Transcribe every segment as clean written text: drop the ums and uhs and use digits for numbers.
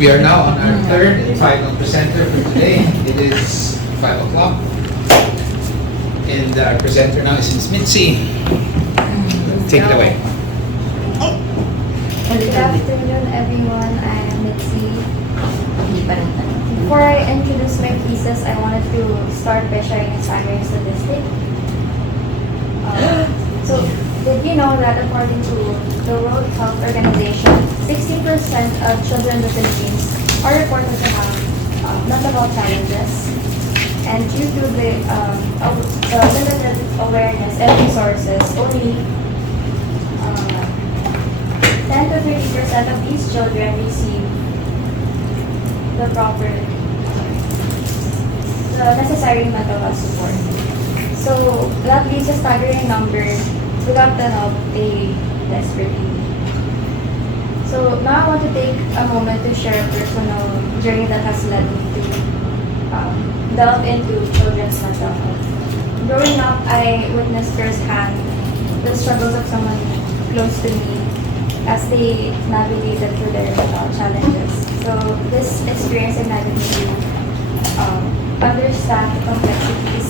We are now on our third and final presenter for today. It is 5 o'clock. And our presenter now is Ms. Mitzi. Take it away. Good afternoon, everyone. I am Mitzi. Before I introduce my thesis, I wanted to start by sharing a staggering statistic. So, did you know that according to the World Health Organization, 60% of children in the Philippines are reported to have mental health challenges? And due to the limited awareness and resources, only 10 to 30% of these children receive the necessary mental health support. So that leaves a staggering number without the help they desperately need. So now I want to take a moment to share a personal journey that has led me to delve into children's mental health. Growing up, I witnessed firsthand the struggles of someone close to me as they navigated through their challenges. So this experience ignited me to understand the complexities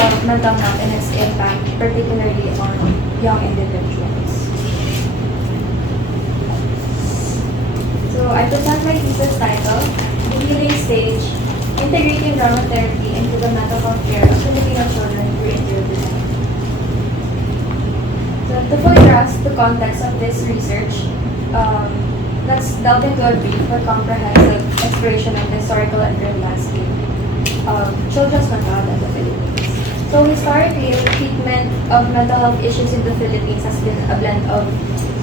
of mental health and its impact, particularly on young individuals. So I present my thesis title, The Healing Stage, Integrating Drama Therapy into the Mental Health Care of Filipino Children through Interior Design. So to fully grasp the context of this research, let's delve into a brief but comprehensive exploration of the historical and current landscape of children's mental health in the Philippines. So historically, the treatment of mental health issues in the Philippines has been a blend of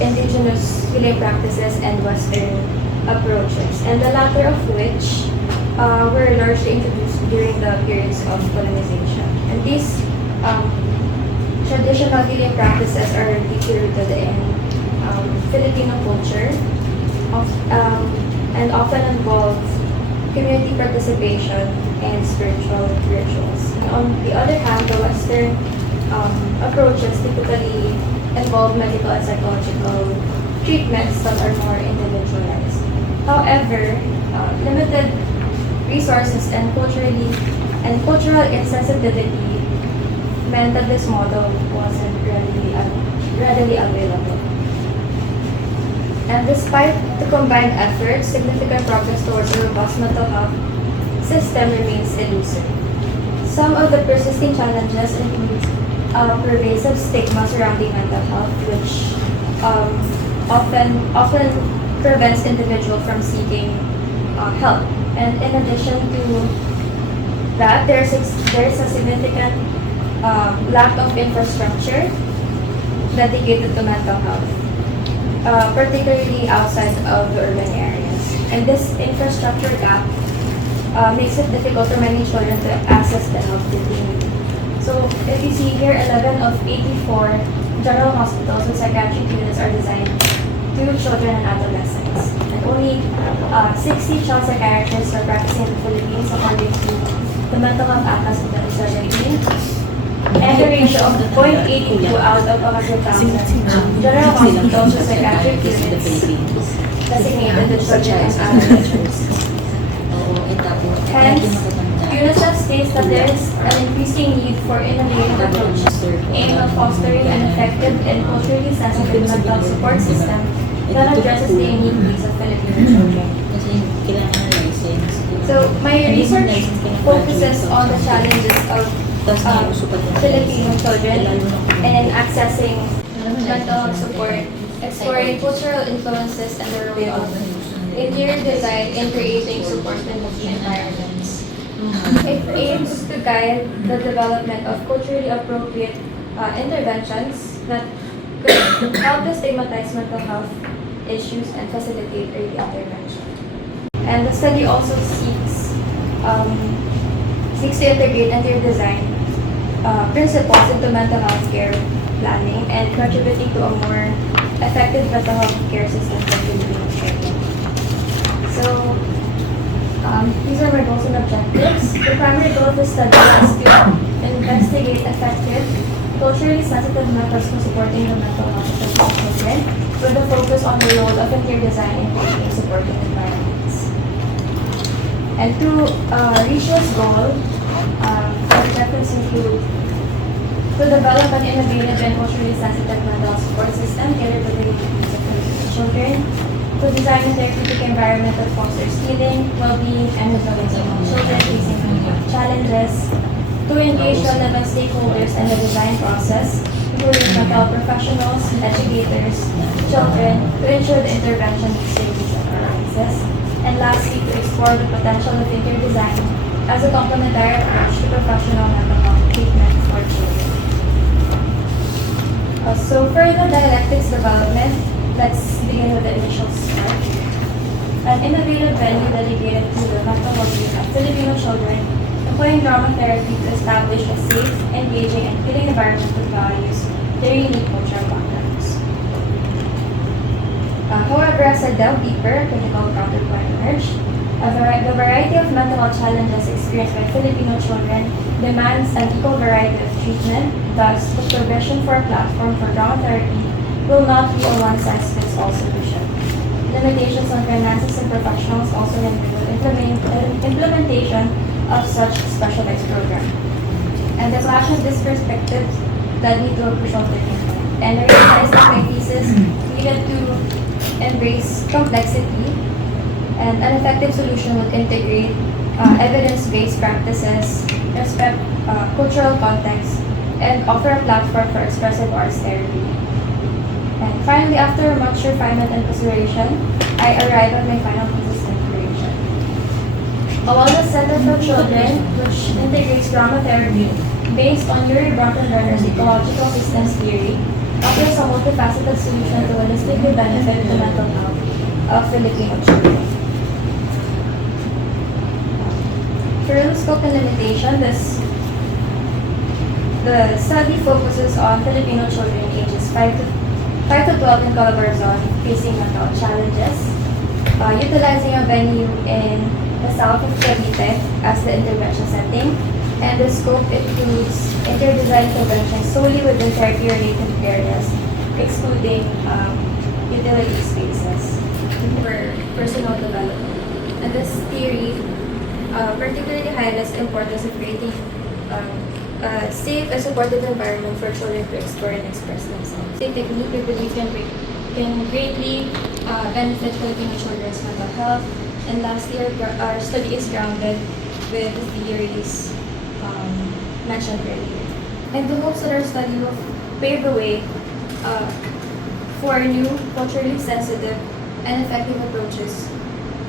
indigenous healing practices and Western approaches, and the latter of which were largely introduced during the periods of colonization. And these traditional healing practices are deeply rooted in Filipino culture and often involve community participation and spiritual rituals. And on the other hand, the Western approaches typically involve medical and psychological treatments that are more individualized. However, limited resources and cultural insensitivity meant that this model wasn't readily available. And despite the combined efforts, significant progress towards a robust mental health system remains elusive. Some of the persisting challenges include pervasive stigma surrounding mental health, which often prevents individuals from seeking help. And in addition to that, there's a significant lack of infrastructure dedicated to mental health, particularly outside of the urban areas. And this infrastructure gap makes it difficult for many children to access the help they need. So if you see here, 11 of 84 general hospitals with psychiatric units are designed to children and adolescents. And only 60 child psychiatrists are practicing in the Philippines according to the Mental Health Atlas of 2017. And the ratio of 0.82 out of 100,000 general hospitals with psychiatric units designated to children and adolescents. Hence, UNICEF states that there is an increasing need for innovative approaches aimed at fostering an effective and culturally sensitive mental support system that addresses the unique needs of Filipino children. So, my research focuses on the challenges of Filipino children and in accessing mental health support, exploring cultural influences and the role of interior design in creating supportive environments. It aims to guide the development of culturally appropriate interventions that could help destigmatize mental health issues and facilitate early intervention. And the study also seeks to integrate interior design principles into mental health care planning and contributing to a more effective mental health care system for Filipino children. So, these are my goals and objectives. The primary goal of the study is to investigate effective culturally sensitive methods for supporting the mental health of children, with a focus on the role of interior design in creating supporting environments. And to reach this goal, objectives include to develop an innovative and culturally sensitive mental support system tailored to the unique needs of Filipino children, to design a therapeutic environment that fosters healing, well-being, and resilience among children facing mental health challenges, to engage relevant stakeholders in the design process, including mental health professionals, educators, children, to ensure the intervention meets their needs and preferences, and lastly, to explore the potential of interior design as a complementary approach to professional mental health treatment for children. So for the dialectics development, let's begin with the initial start. An innovative venue dedicated to the mental well-being of Filipino children, employing drama therapy to establish a safe, engaging, and healing environment that values their unique cultural backgrounds. However, as I delve deeper, a critical counterpoint emerged. The variety of mental health challenges experienced by Filipino children demands an equal variety of treatment. Thus, the provision for a platform for drama therapy will not be a one-size-fits-all solution. Limitations on finances and professionals also hinder the implementation of such specialized program. And the clash of this perspective led me to a crucial turning point. And I realized that my thesis needed to embrace complexity, and an effective solution would integrate evidence-based practices, respect cultural context, and offer a platform for expressive arts therapy. And finally, after much refinement and consideration, I arrived at my final thesis configuration. A wellness center for children, which integrates drama therapy based on Yuri Bronfenbrenner's ecological systems theory, offers a multifaceted solution to holistically benefit the mental health of Filipino children. For real scope and limitation, the study focuses on Filipino children ages 5 to 12 in Calabarzon facing mental challenges, utilizing a venue in the south of Cavite as the intervention setting, and the scope includes inter-design intervention solely within therapy-related areas, excluding utility spaces for personal development. And this theory particularly highlights the importance of creating a safe and supportive environment for children to explore and express themselves. The technique we believe can greatly benefit Filipino children's mental health. And lastly, our study is grounded with the theories mentioned earlier. And the hopes that our study will pave the way for new, culturally sensitive, and effective approaches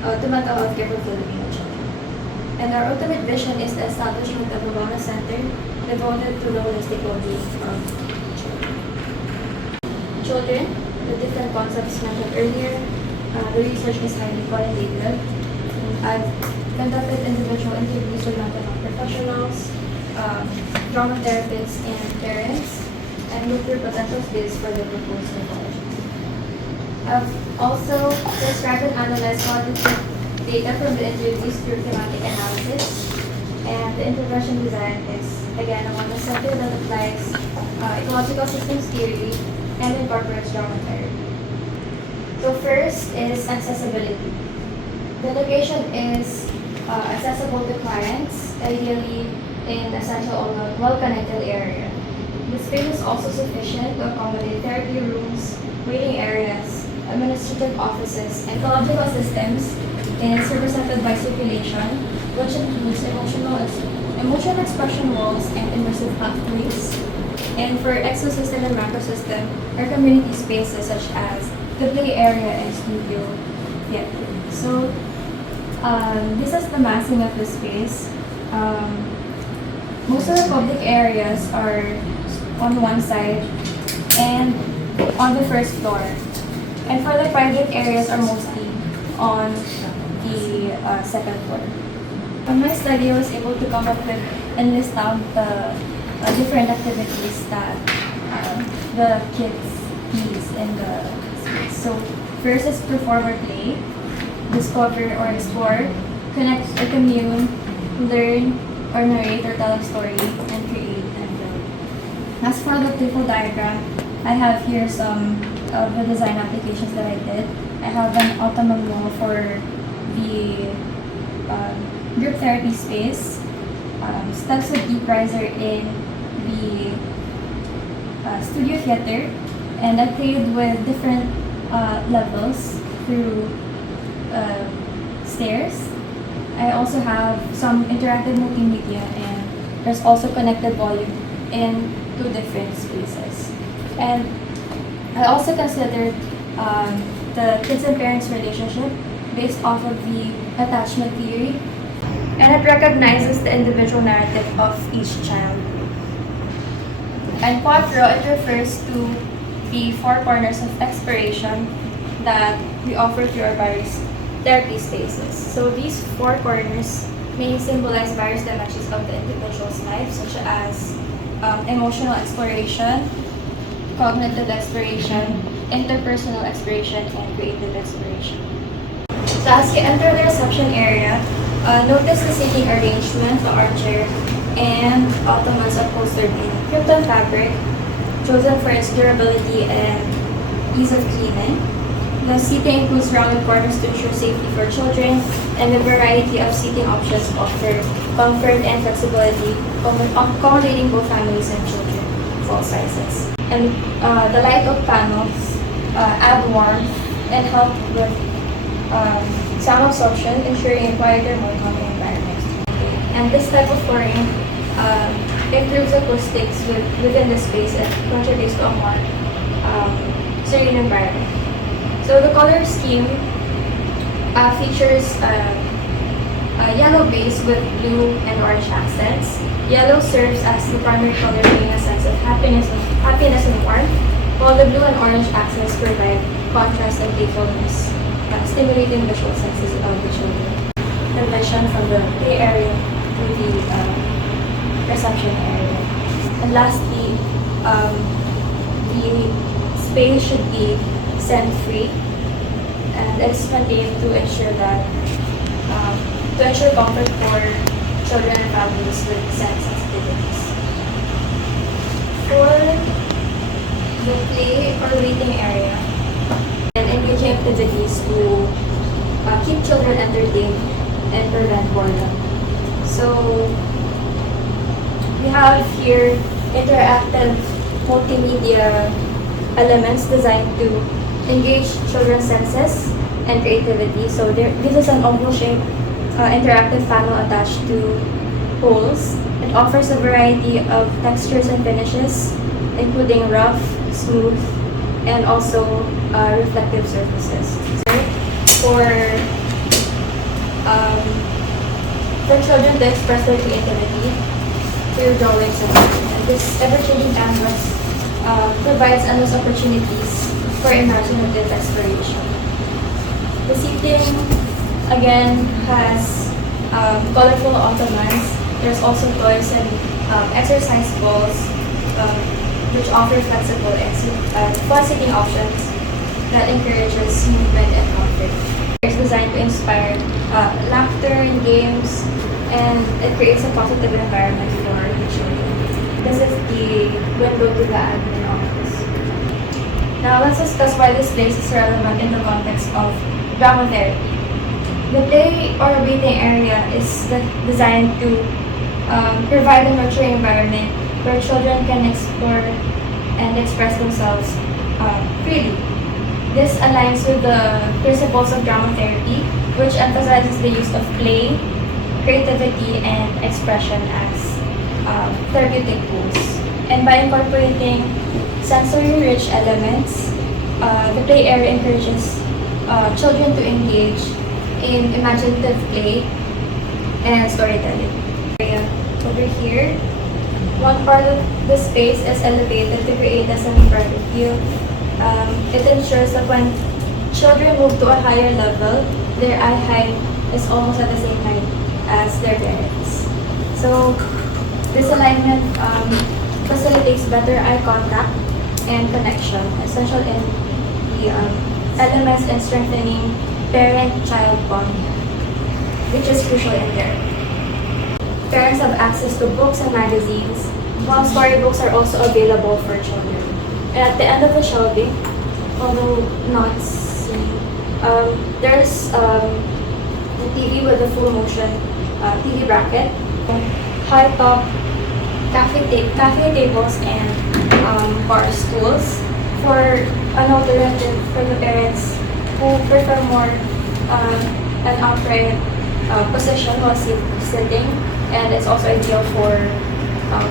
to mental health care for Filipino children. And our ultimate vision is the establishment of a wellness center devoted to the holistic well-being of children. Children, the different concepts mentioned earlier, the research is highly qualitative. I've conducted individual interviews with mental health professionals, drama therapists, and parents, and looked through potential skills for the proposed methodology. I've also described and analyzed qualitative data from the interviews through thematic analysis, and the intervention design is, again, a wellness center that applies ecological systems theory and incorporates drama therapy. So first is accessibility. The location is accessible to clients, ideally in a central or well-connected area. The space is also sufficient to accommodate therapy rooms, waiting areas, administrative offices, and ecological systems is represented by circulation, which includes emotional expression walls and immersive pathways. And for exosystem and macrosystem are community spaces such as the play area and studio theater. So this is the massing of the space. Most of the public areas are on one side and on the first floor. And for the private areas are mostly on the second floor. On my study, I was able to come up with and list out the different activities that the kids use in the space. So first is perform or play, discover or explore, connect or commune, learn or narrate or tell a story, and create and build. As for the playful diagram, I have here some of the design applications that I did. I have an ottoman wall for the group therapy space, steps with deep riser in the studio theater, and I played with different levels through stairs. I also have some interactive multimedia, and there's also connected volume in two different spaces. And I also considered the kids and parents relationship based off of the attachment theory, and it recognizes the individual narrative of each child. And quattro, it refers to the four corners of exploration that we offer through our various therapy spaces. So these four corners may symbolize various dimensions of the individual's life, such as emotional exploration, cognitive exploration, interpersonal exploration, and creative exploration. So as you enter the reception area, notice the seating arrangement, the armchair, and ottomans upholstered in Krypton fabric, chosen for its durability and ease of cleaning. The seating includes rounded corners to ensure safety for children, and the variety of seating options offer comfort and flexibility, accommodating both families and children of all sizes. And the light oak panels add warmth and help with sound absorption, ensuring a quieter, more calming environment. And this type of flooring improves acoustics within the space and contributes to a more serene environment. So the color scheme features a yellow base with blue and orange accents. Yellow serves as the primary color, bringing a sense of happiness and warmth, while the blue and orange accents provide contrast and playfulness, stimulating visual senses of the children. The vision from the play area to the reception area. And lastly, the space should be scent-free, and it's maintained to ensure comfort for children and families with scent sensitivities. For the play or waiting area, and engaging activities to keep children entertained and prevent boredom. So we have here interactive multimedia elements designed to engage children's senses and creativity. So this is an oval-shaped interactive panel attached to poles. It offers a variety of textures and finishes, including rough, smooth, and also reflective surfaces. So for children to express their creativity through drawings and painting. And this ever-changing canvas provides endless opportunities for imaginative exploration. The seating, again, has colorful ottomans. There's also toys and exercise balls, which offer flexible and fun seating options that encourages movement and comfort. It's designed to inspire laughter and games, and it creates a positive environment for the children. This is the window to the admin office. Now let's discuss why this place is relevant in the context of drama therapy. The play or waiting area is designed to provide a nurturing environment where children can explore and express themselves freely. This aligns with the principles of drama therapy, which emphasizes the use of play, creativity, and expression as therapeutic tools. And by incorporating sensory-rich elements, the play area encourages children to engage in imaginative play and storytelling. Over here, one part of the space is elevated to create a semi-private view. It ensures that when children move to a higher level, their eye height is almost at the same height as their parents. So this alignment facilitates better eye contact and connection, essential in the elements in strengthening parent-child bond, which is crucial in therapy. Parents have access to books and magazines while storybooks are also available for children. And at the end of the shelving, although not seen, there's the TV with the full motion TV bracket, high top cafe tables and bar stools for an alternative for the parents who prefer more an upright position while sitting, and it's also ideal for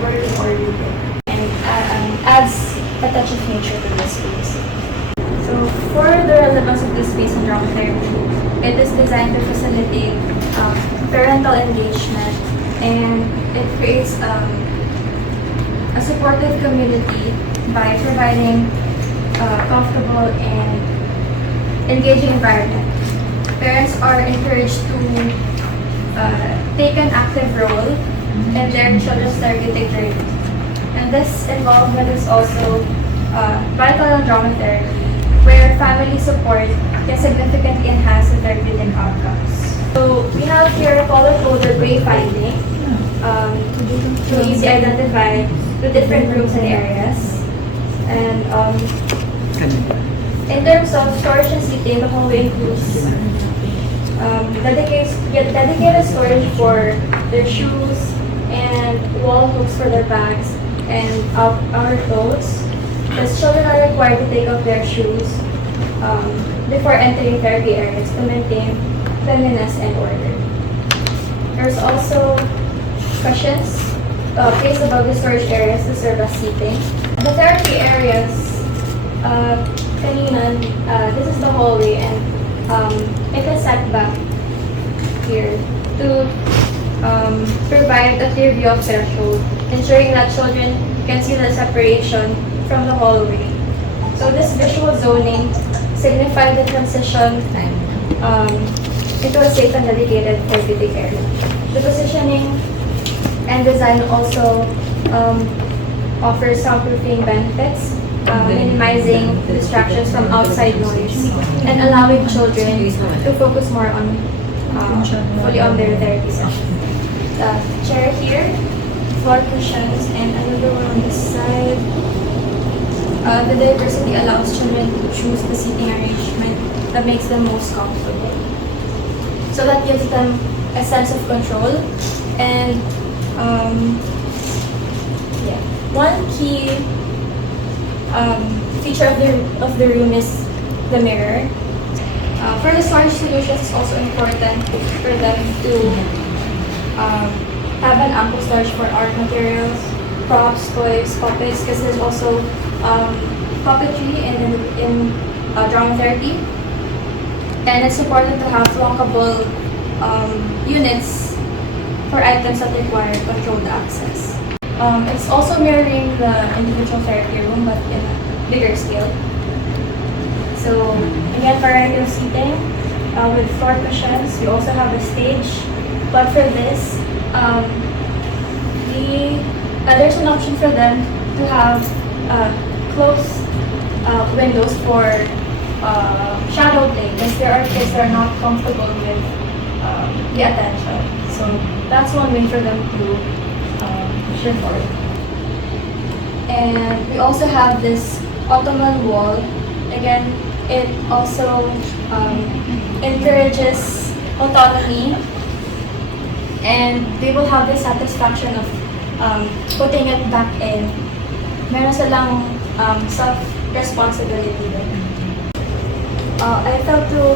working or reading, and adds a touch of nature to this space. So for the relevance of this space in drama therapy, it is designed to facilitate parental engagement, and it creates a supportive community by providing a comfortable and engaging environment. Parents are encouraged to take an active role in their children's therapeutic journey. And this involvement is also vital in drama therapy, where family support can significantly enhance the therapeutic outcomes. So we have here color-coded wayfinding to easily identify the different rooms and areas. And in terms of storage and seating, the hallway includes dedicated storage for their shoes and wall hooks for their bags and outer clothes. Because children are required to take off their shoes before entering therapy areas to maintain cleanliness and order. There's also cushions placed above the storage areas to serve as seating. The therapy areas, this is the hallway, and it is set back here to provide a clear view of threshold, ensuring that children can see the separation from the hallway. So this visual zoning signifies the transition into a safe and dedicated therapeutic area. The positioning and design also offers soundproofing benefits, minimizing distractions from outside noise and allowing children to focus more on fully on their therapy session. The chair here, floor cushions, and another one on this side. The diversity allows children to choose the seating arrangement that makes them most comfortable. So that gives them a sense of control. And one key feature of the room is the mirror. For the storage solutions, it's also important for them to have an ample storage for art materials, props, toys, puppets, because there's also puppetry in drama therapy. And it's important to have lockable units for items that require controlled access. It's also mirroring the individual therapy room, but in a bigger scale. So again, variety of seating with floor cushions. We also have a stage, but for this, there's an option for them to have closed windows for shadow play, because there are kids that are not comfortable with the attention. So that's one way for them to record. And we also have this ottoman wall. Again, it also encourages autonomy, and they will have the satisfaction of putting it back in. Meron silang self-responsibility din. I felt to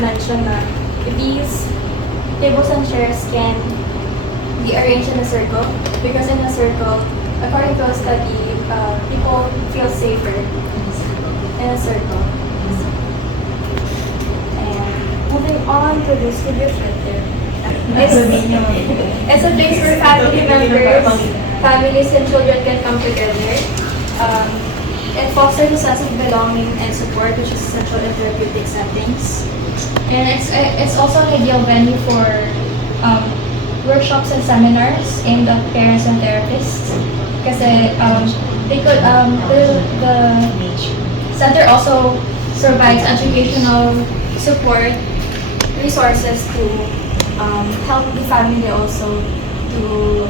mention na these tables and chairs can be arranged in a circle, because in a circle, according to a study, people feel safer in a circle. And moving on to the studio center. It's a place where family members, families and children can come together. It fosters a sense of belonging and support, which is essential in therapeutic settings. And it's also an ideal venue for workshops and seminars aimed at parents and therapists. Because the center also provides educational support, resources to help the family also to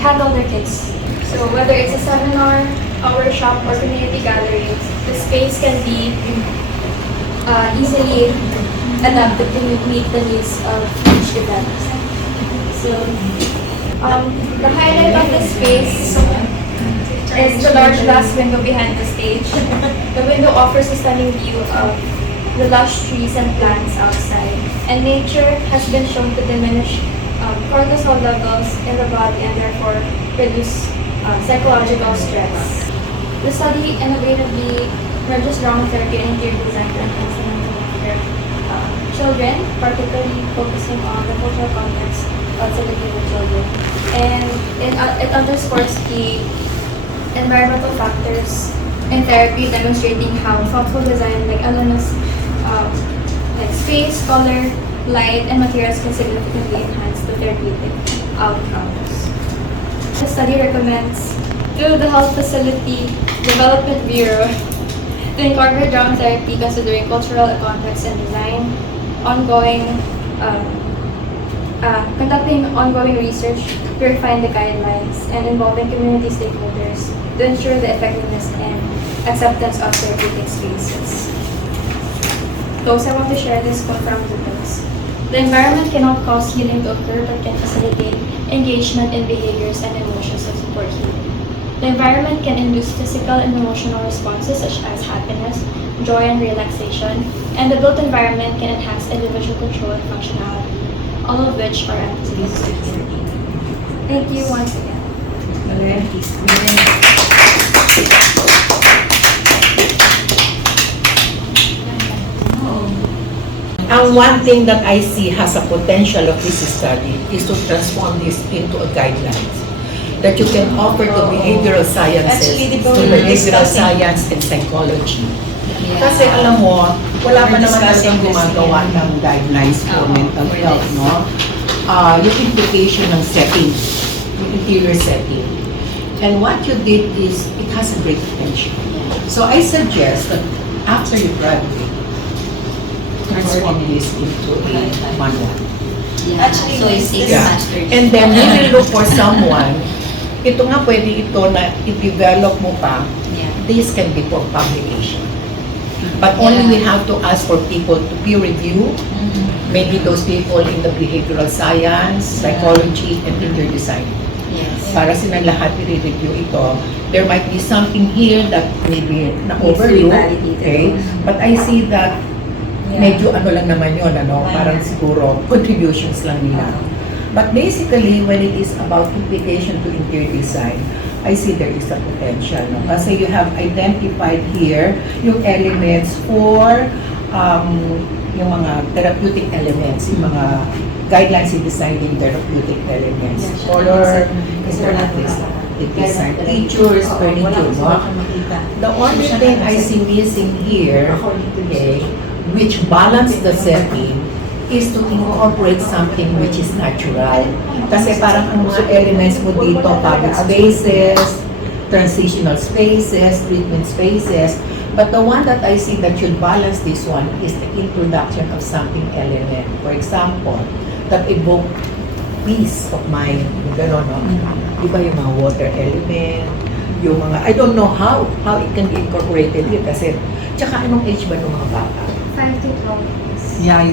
handle their kids. So whether it's a seminar, a workshop, or community gathering, the space can be easily adapted to meet the needs of each event. So the highlight of the space is the large glass window behind the stage. The window offers a stunning view of the lush trees and plants outside, and nature has been shown to diminish cortisol levels in the body and therefore reduce psychological stress. The study innovatively merges drama therapy and interior design to enhance the mental health of children, particularly focusing on the cultural context of Filipino children. And it underscores the environmental factors in therapy, demonstrating how thoughtful design like elements like space, color, light, and materials can significantly enhance the therapeutic outcomes. The study recommends to the Health Facility Development Bureau to incorporate drama therapy considering cultural context and design, conducting ongoing research, verifying the guidelines, and involving community stakeholders to ensure the effectiveness and acceptance of therapeutic spaces. Those I want to share this quote from the books. The environment cannot cause healing to occur but can facilitate engagement in behaviors and emotions that support healing. The environment can induce physical and emotional responses such as happiness, joy, and relaxation, and the built environment can enhance individual control and functionality, all of which are activities to healing. Thank you once again. And one thing that I see has a potential of this study is to transform this into a guidelines that you can offer to behavioral sciences, to behavioral science and psychology. Kasi alam mo, wala pa naman talagang gumagawa ng guidelines for mental health, no? Yung implication ng setting, yung interior setting. And what you did is, it has a great potential. So I suggest that after you graduate, transform this into a manual. Yeah. Actually, So it's a Yeah. master's. And then we will look for someone, ito nga pwede ito na i-develop mo pa, Yeah. this can be for publication. But only we have to ask for people to peer review, maybe those people in the behavioral science, psychology, and interior design. Yes. Para silang lahat i-review ito. There might be something here that maybe na-overlook, okay? But I see that medyo ano lang naman yun, ano? Parang siguro contributions lang nila. But basically, when it is about implication to interior design, I see there is a potential. No? Kasi you have identified here yung elements for yung mga therapeutic elements, yung mga guidelines in designing therapeutic elements. Color, design features, furniture, no? The only thing I see missing here, okay, which balance the setting, is to incorporate something which is natural. Kasi parang ang mga elements mo dito, public spaces, transitional spaces, treatment spaces. But the one that I see that should balance this one is the introduction of something element. For example, that evoke peace of mind. Gano'n, no? Di ba yung mga water element, yung mga, I don't know how it can be incorporated here kasi, tsaka anong age ba ng mga bata? 5 to 12 years. Yeah,